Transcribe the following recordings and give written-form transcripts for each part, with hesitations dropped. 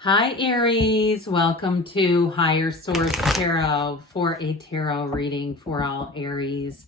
Hi Aries, welcome to Higher Source Tarot for a tarot reading for all Aries.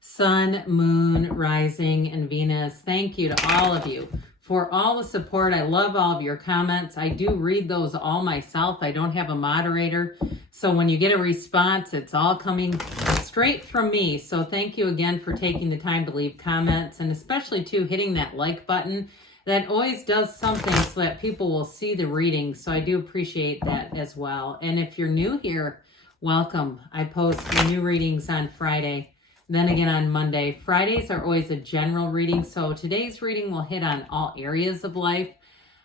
Sun, Moon, Rising, and Venus. Thank you to all of you for all the support. I love all of your comments. I do read those all myself. I don't have a moderator. So when you get a response, it's all coming straight from me. So thank you again for taking the time to leave comments, and especially too hitting that like button. That always does something so that people will see the reading. So I do appreciate that as well. And if you're new here, welcome. I post new readings on Friday, then again on Monday. Fridays are always a general reading. So today's reading will hit on all areas of life.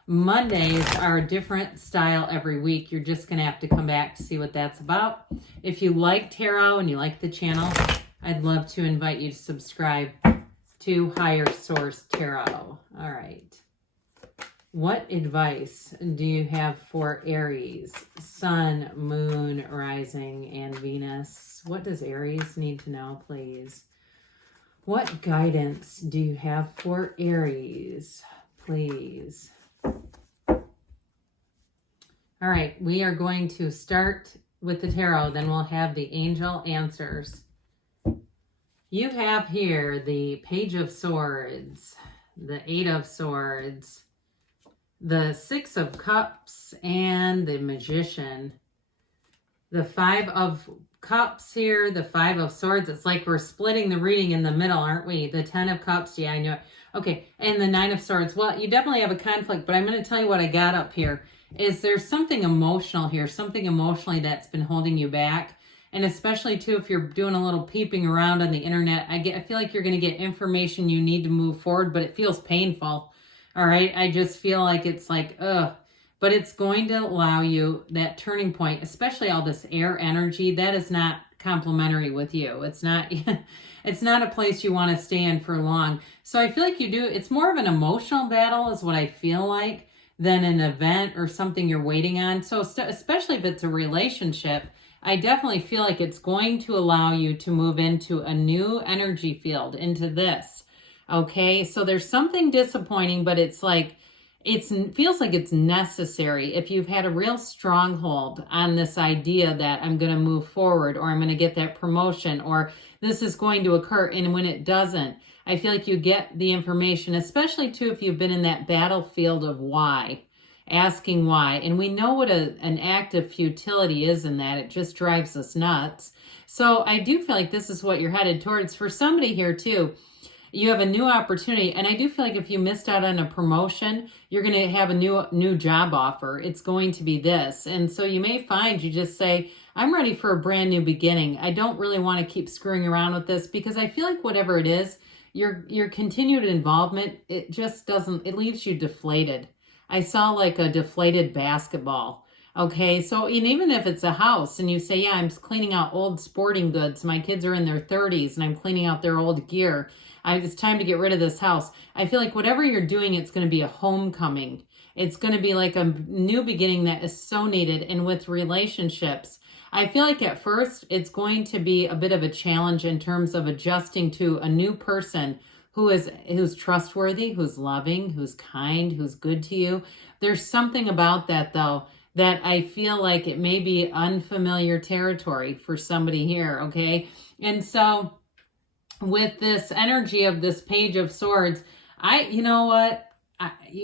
Mondays are a different style every week. You're just going to have to come back to see what that's about. If you like tarot and you like the channel, I'd love to invite you to subscribe to Higher Source Tarot. All right. What advice do you have for Aries, Sun, Moon, Rising, and Venus? What does Aries need to know, please? What guidance do you have for Aries, please? All right, we are going to start with the tarot, then we'll have the angel answers. You have here the Page of Swords, the Eight of Swords, the Six of Cups, and the Magician. The Five of Cups here, the Five of Swords. It's like we're splitting the reading in the middle, aren't we? The Ten of Cups, yeah, I know it. Okay, and the Nine of Swords. Well, you definitely have a conflict, but I'm going to tell you what I got up here. Is there's something emotional here, something emotionally that's been holding you back. And especially, too, if you're doing a little peeping around on the internet, I feel like you're going to get information you need to move forward, but it feels painful. All right? I just feel like it's like, ugh. But it's going to allow you that turning point, especially all this air energy. That is not complementary with you. It's not, it's not a place you want to stay in for long. So I feel like you do, it's more of an emotional battle is what I feel like than an event or something you're waiting on. So especially if it's a relationship, I definitely feel like it's going to allow you to move into a new energy field, into this. Okay, so there's something disappointing, but it's like, it feels like it's necessary. If you've had a real stronghold on this idea that I'm going to move forward, or I'm going to get that promotion, or this is going to occur, and when it doesn't, I feel like you get the information, especially too if you've been in that battlefield of why. Asking why. And we know what an act of futility is in that. It just drives us nuts. So I do feel like this is what you're headed towards. For somebody here too, you have a new opportunity. And I do feel like if you missed out on a promotion, you're going to have a new job offer. It's going to be this. And so you may find you just say, I'm ready for a brand new beginning. I don't really want to keep screwing around with this, because I feel like whatever it is, your continued involvement, it just doesn't, it leaves you deflated. I saw like a deflated basketball. Okay, so even if it's a house and you say, yeah, I'm cleaning out old sporting goods. My kids are in their 30s and I'm cleaning out their old gear. It's time to get rid of this house. I feel like whatever you're doing, it's going to be a homecoming. It's going to be like a new beginning that is so needed. And with relationships, I feel like at first it's going to be a bit of a challenge in terms of adjusting to a new person who's trustworthy, who's loving, who's kind, who's good to you. There's something about that, though, that I feel like it may be unfamiliar territory for somebody here, okay? And so with this energy of this Page of Swords, you know what?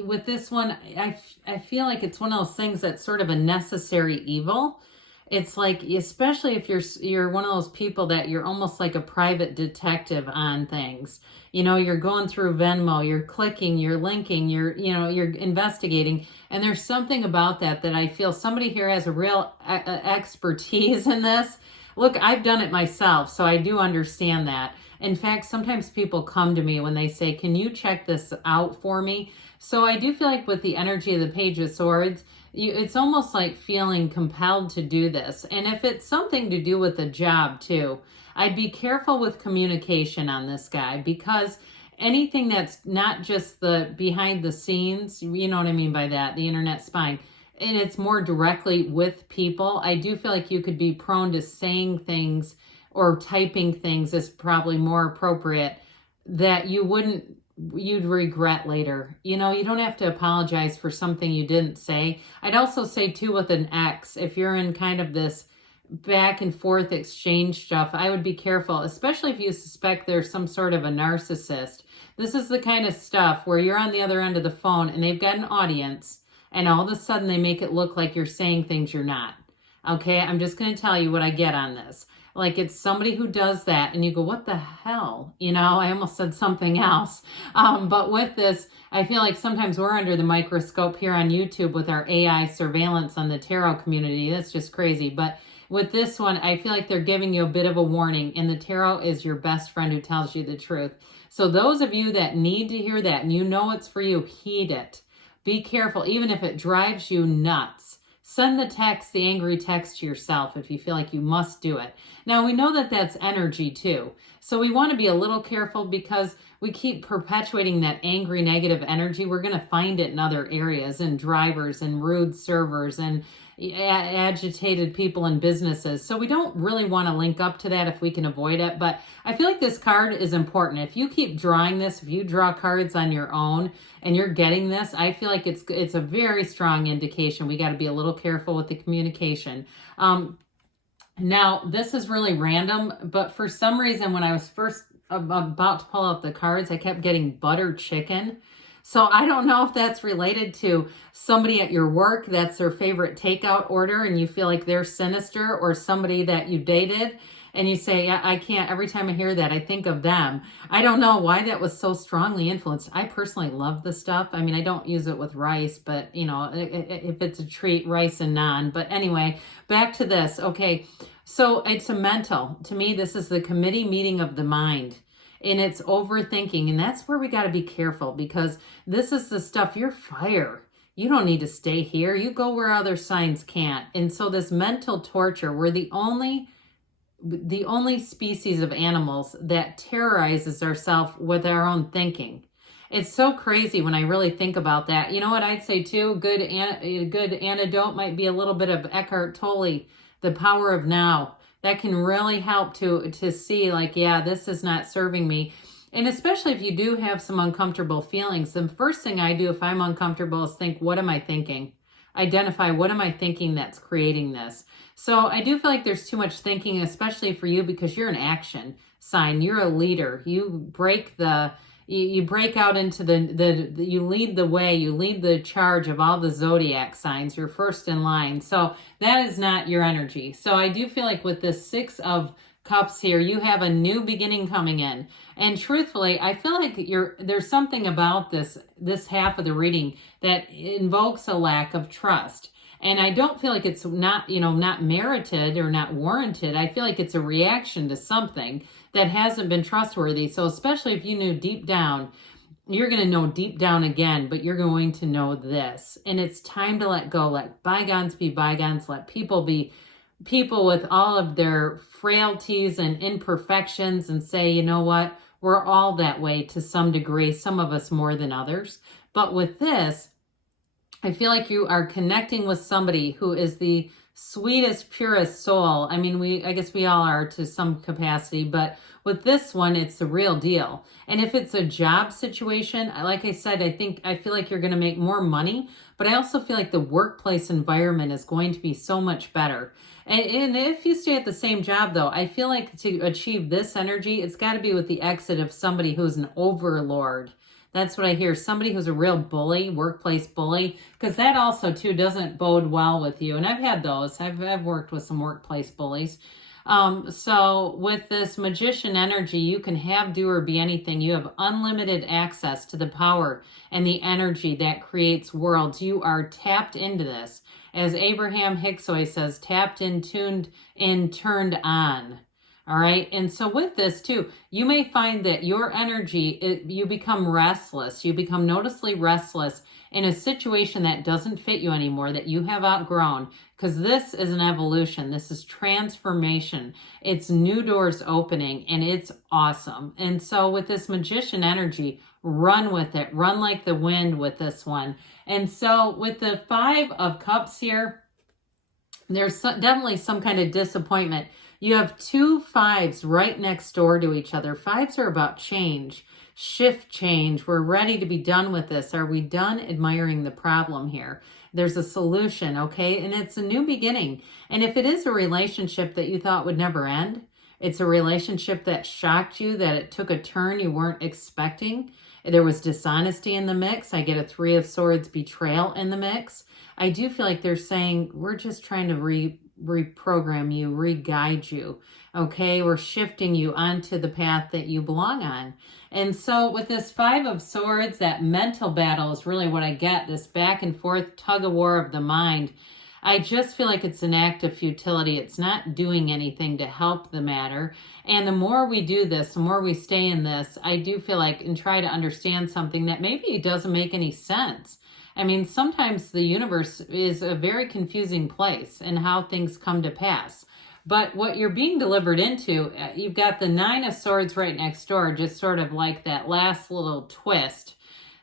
With this one, I feel like it's one of those things that's sort of a necessary evil. It's like, especially if you're one of those people that you're almost like a private detective on things. You know, you're going through Venmo, you're clicking, you're linking, you're investigating. And there's something about that I feel somebody here has a real expertise in this. Look, I've done it myself, so I do understand that. In fact, sometimes people come to me when they say, can you check this out for me? So I do feel like with the energy of the Page of Swords, it's almost like feeling compelled to do this. And if it's something to do with a job too, I'd be careful with communication on this guy, because anything that's not just the behind the scenes, you know what I mean by that, the internet spying, and it's more directly with people, I do feel like you could be prone to saying things or typing things is probably more appropriate that you wouldn't you'd regret later. You know, you don't have to apologize for something you didn't say. I'd also say too, with an ex, if you're in kind of this back and forth exchange stuff, I would be careful, especially if you suspect there's some sort of a narcissist. This is the kind of stuff where you're on the other end of the phone and they've got an audience, and all of a sudden they make it look like you're saying things you're not. Okay, I'm just going to tell you what I get on this. Like, it's somebody who does that and you go, what the hell? You know, I almost said something else. But with this, I feel like sometimes we're under the microscope here on YouTube with our AI surveillance on the tarot community. That's just crazy. But with this one, I feel like they're giving you a bit of a warning, and the tarot is your best friend who tells you the truth. So those of you that need to hear that and you know it's for you, heed it. Be careful, even if it drives you nuts. Send the text, the angry text to yourself if you feel like you must do it. Now, we know that that's energy too. So we want to be a little careful because we keep perpetuating that angry, negative energy. We're going to find it in other areas, in drivers and rude servers and agitated people in businesses. So we don't really want to link up to that if we can avoid it. But I feel like this card is important. If you keep drawing this, if you draw cards on your own and you're getting this, I feel like it's a very strong indication. We got to be a little careful with the communication. Now, this is really random, but for some reason, when I was first about to pull out the cards, I kept getting butter chicken. So I don't know if that's related to somebody at your work that's their favorite takeout order and you feel like they're sinister, or somebody that you dated and you say, yeah, I can't, every time I hear that, I think of them. I don't know why that was so strongly influenced. I personally love the stuff. I mean, I don't use it with rice, but you know, if it's a treat, rice and naan. But anyway, back to this. Okay, so it's a mental. To me, this is the committee meeting of the mind. And it's overthinking. And that's where we got to be careful, because this is the stuff, you're fire. You don't need to stay here. You go where other signs can't. And so this mental torture, we're the only species of animals that terrorizes ourselves with our own thinking. It's so crazy when I really think about that. You know what I'd say too? A good antidote might be a little bit of Eckhart Tolle, The Power of Now. That can really help to see like, yeah, this is not serving me. And especially if you do have some uncomfortable feelings, the first thing I do if I'm uncomfortable is think, what am I thinking? Identify, what am I thinking that's creating this? So I do feel like there's too much thinking, especially for you, because you're an action sign. You're a leader. You break out into you lead the way, you lead the charge of all the zodiac signs. You're first in line. So that is not your energy. So I do feel like with this 6 of Cups here, you have a new beginning coming in. And truthfully, I feel like there's something about this half of the reading that invokes a lack of trust. And I don't feel like it's not merited or not warranted. I feel like it's a reaction to something that hasn't been trustworthy. So especially if you knew deep down, you're going to know deep down again, but you're going to know this. And it's time to let go. Let bygones be bygones. Let people be people with all of their frailties and imperfections, and say, you know what? We're all that way to some degree, some of us more than others. But with this, I feel like you are connecting with somebody who is the sweetest, purest soul. I mean, I guess we all are to some capacity, but with this one, it's the real deal. And if it's a job situation, like I said, I feel like you're going to make more money, but I also feel like the workplace environment is going to be so much better. And if you stay at the same job, though, I feel like to achieve this energy, it's got to be with the exit of somebody who's an overlord. That's what I hear. Somebody who's a real bully, workplace bully, because that also, too, doesn't bode well with you. And I've had those. I've worked with some workplace bullies. So with this magician energy, you can have, do, or be anything. You have unlimited access to the power and the energy that creates worlds. You are tapped into this. As Abraham Hicksoy says, tapped in, tuned in, turned on. All right. And so with this too, you may find that your energy, you become restless. You become noticeably restless in a situation that doesn't fit you anymore, that you have outgrown, because this is an evolution. This is transformation. It's new doors opening, and it's awesome. And so with this magician energy, run with it. Run like the wind with this one. And so with the 5 of Cups here, there's definitely some kind of disappointment. You have 2 5s right next door to each other. 5s are about change. shift change. We're ready to be done with this. Are we done admiring the problem here? There's a solution, okay? And it's a new beginning. And if it is a relationship that you thought would never end, it's a relationship that shocked you, that it took a turn you weren't expecting. There was dishonesty in the mix. I get a Three of Swords betrayal in the mix. I do feel like they're saying, we're just trying to reprogram you, re-guide you. Okay, we're shifting you onto the path that you belong on. And so with this Five of Swords, that mental battle is really what I get, this back and forth tug of war of the mind. I just feel like it's an act of futility. It's not doing anything to help the matter. And the more we do this, the more we stay in this, I do feel like, and try to understand something that maybe doesn't make any sense. I mean, sometimes the universe is a very confusing place in how things come to pass. But what you're being delivered into, you've got the Nine of Swords right next door, just sort of like that last little twist.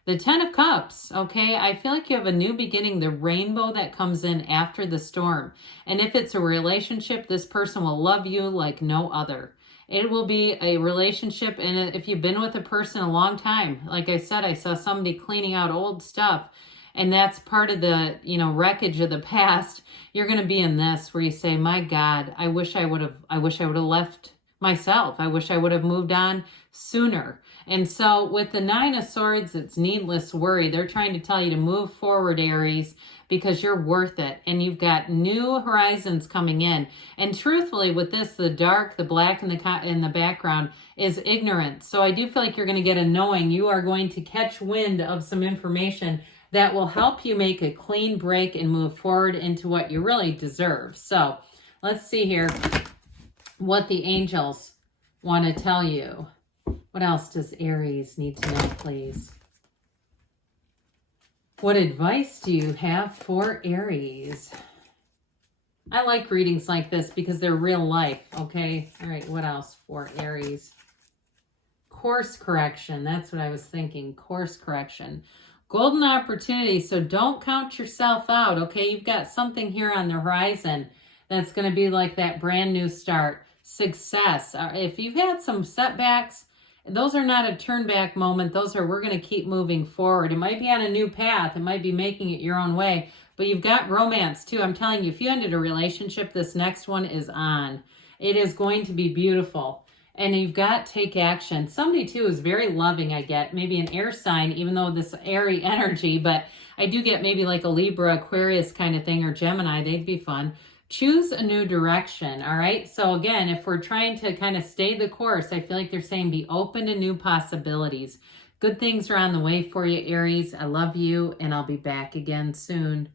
The Ten of Cups, okay? I feel like you have a new beginning, the rainbow that comes in after the storm. And if it's a relationship, this person will love you like no other. It will be a relationship, and if you've been with a person a long time, like I said, I saw somebody cleaning out old stuff, and that's part of the, wreckage of the past. You're going to be in this where you say, my God, I wish I would have left myself. I wish I would have moved on sooner. And so with the Nine of Swords, it's needless worry. They're trying to tell you to move forward, Aries, because you're worth it. And you've got new horizons coming in. And truthfully, with this, the dark, the black in the background is ignorance. So I do feel like you're going to get a knowing. You are going to catch wind of some information that will help you make a clean break and move forward into what you really deserve. So let's see here what the angels want to tell you. What else does Aries need to know, please? What advice do you have for Aries? I like readings like this because they're real life, okay? All right, what else for Aries? Course correction. That's what I was thinking. Course correction. Golden opportunity, so don't count yourself out, okay? You've got something here on the horizon that's going to be like that brand new start. Success. If you've had some setbacks, those are not a turn back moment. Those are, we're going to keep moving forward. It might be on a new path. It might be making it your own way. But you've got romance too. I'm telling you, if you ended a relationship, this next one is on. It is going to be beautiful. And you've got take action. Somebody too is very loving, I get. Maybe an air sign, even though this airy energy. But I do get maybe like a Libra, Aquarius kind of thing, or Gemini. They'd be fun. Choose a new direction, all right? So again, if we're trying to kind of stay the course, I feel like they're saying be open to new possibilities. Good things are on the way for you, Aries. I love you, and I'll be back again soon.